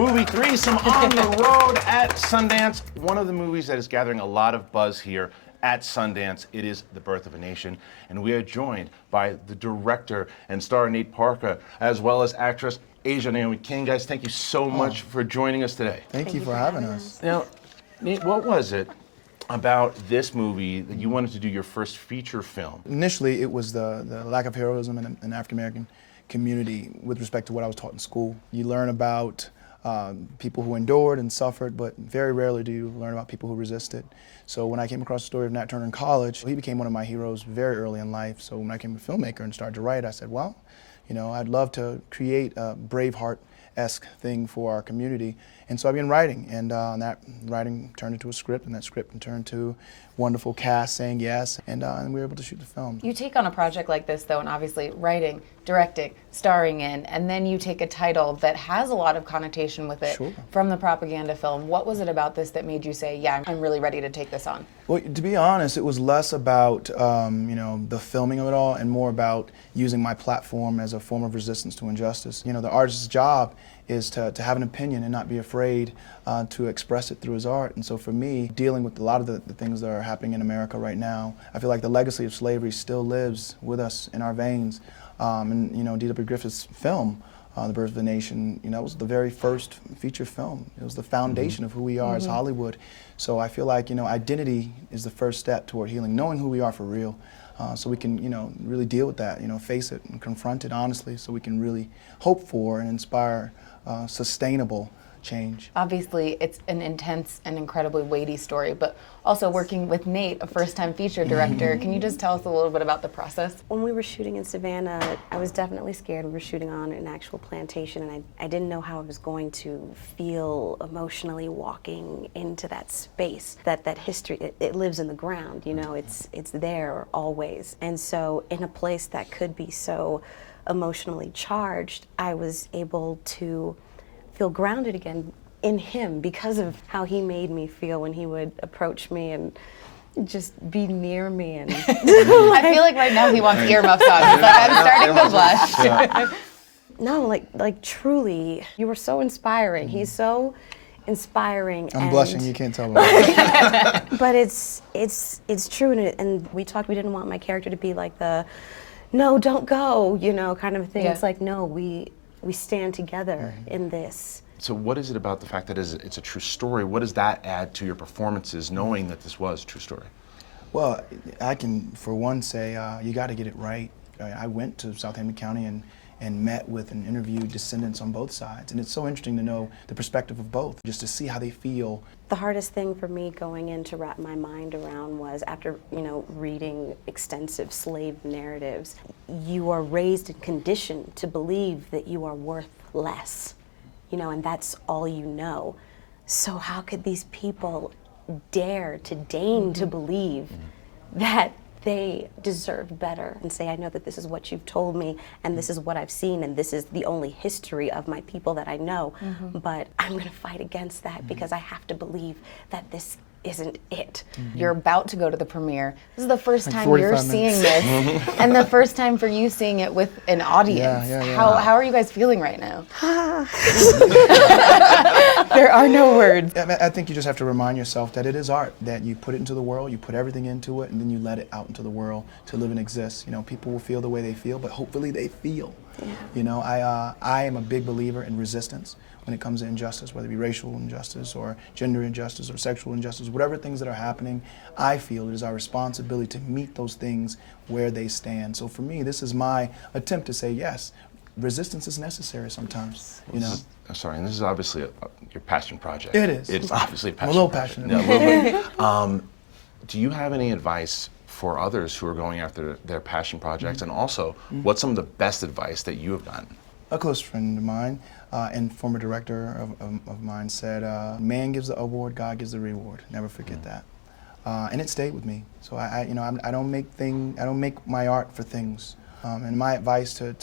Movie3Some on the road at Sundance. One of the movies that is gathering a lot of buzz here at Sundance. It is The Birth of a Nation, and we are joined by the director and star Nate Parker, as well as actress Aja Naomi King. Guys, thank you so much for joining us today. Thank you for having us. Now, Nate, what was it about this movie that you wanted to do your first feature film? Initially, it was the lack of heroism in the African American community with respect to what I was taught in school. You learn about people who endured and suffered, but very rarely do you learn about people who resisted. So when I came across the story of Nat Turner in college, he became one of my heroes very early in life. So when I became a filmmaker and started to write, I said, well, you know, I'd love to create a Braveheart-esque thing for our community. And so I began writing, and that writing turned into a script, and that script turned to wonderful cast saying yes, and we were able to shoot the film. You take on a project like this, though, and obviously writing, directing, starring in, and then you take a title that has a lot of connotation with it from the propaganda film. What was it about this that made you say, yeah, I'm really ready to take this on? Well, to be honest, it was less about you know, the filming of it all and more about using my platform as a form of resistance to injustice. You know, the artist's job is to have an opinion and not be afraid to express it through his art. And so for me, dealing with a lot of the things that are happening in America right now, I feel like the legacy of slavery still lives with us in our veins. And you know, D.W. Griffith's film, The Birth of a Nation, you know, it was the very first feature film. It was the foundation of who we are as Hollywood. So I feel like, you know, identity is the first step toward healing, knowing who we are for real. So we can, you know, really deal with that, you know, face it and confront it honestly, so we can really hope for and inspire sustainable change. Obviously, it's an intense and incredibly weighty story, but also working with Nate, a first-time feature director. Can you just tell us a little bit about the process? When we were shooting in Savannah, I was definitely scared. We were shooting on an actual plantation, and I didn't know how I was going to feel emotionally walking into that space. That history, it lives in the ground, you know, it's there always. And so in a place that could be so emotionally charged, I was able to feel grounded again in him because of how he made me feel when he would approach me and just be near me. And I feel like right now he wants earmuffs on. I'm starting to blush. No, like truly, you were so inspiring. He's so inspiring. I'm and blushing, you can't tell me. But it's true, and we talked, we didn't want my character to be like the, no, don't go, you know, kind of thing. It's like, no, we stand together in this. So what is it about the fact that it's a true story? What does that add to your performances, knowing that this was a true story? Well, I can, for one, say you got to get it right. I went to Southampton County and met with and interviewed descendants on both sides. And it's so interesting to know the perspective of both, just to see how they feel. The hardest thing for me going in to wrap my mind around was, after, you know, reading extensive slave narratives, you are raised and conditioned to believe that you are worth less, you know, and that's all you know. So how could these people dare to deign to believe that they deserve better and say, I know that this is what you've told me and this is what I've seen and this is the only history of my people that I know, but I'm going to fight against that because I have to believe that this isn't it. You're about to go to the premiere. This is the first time you're seeing this, and the first time for you seeing it with an audience. How are you guys feeling right now? There are no words. I think you just have to remind yourself that it is art, that you put it into the world, you put everything into it, and then you let it out into the world to live and exist. You know, people will feel the way they feel, but hopefully they feel. You know, I am a big believer in resistance when it comes to injustice, whether it be racial injustice or gender injustice or sexual injustice, whatever things that are happening. I feel it is our responsibility to meet those things where they stand. So for me, this is my attempt to say, yes, resistance is necessary sometimes, you know. Sorry, and this is obviously your passion project. It is. It's obviously a passion I'm a little project. passionate. Yeah, a little bit. Do you have any advice for others who are going after their passion projects, and also what's some of the best advice that you have gotten? A close friend of mine and former director of mine said, man gives the award, God gives the reward. Never forget that. And it stayed with me. So you know, I don't make my art for things. And my advice to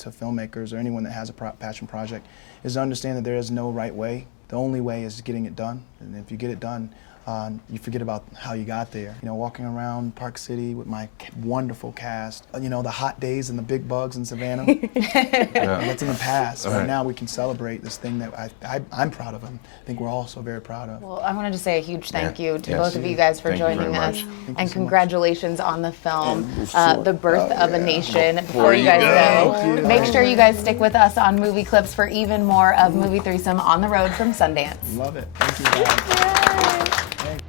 filmmakers or anyone that has a passion project is to understand that there is no right way. The only way is getting it done. And if you get it done, you forget about how you got there. You know, walking around Park City with my wonderful cast. You know, the hot days and the big bugs in Savannah. That's in the past. Right now we can celebrate this thing that I'm proud of, and I think we're also very proud of. Well, I wanted to say a huge thank you to Yes. both of you guys for Thank you joining very us, much. and congratulations on the film, The Birth of a Nation. Before you you guys go. go, make sure you guys stick with us on Movie Clips for even more of Movie3Some on the road from Sundance. Love it. Thank you, guys. Thank you.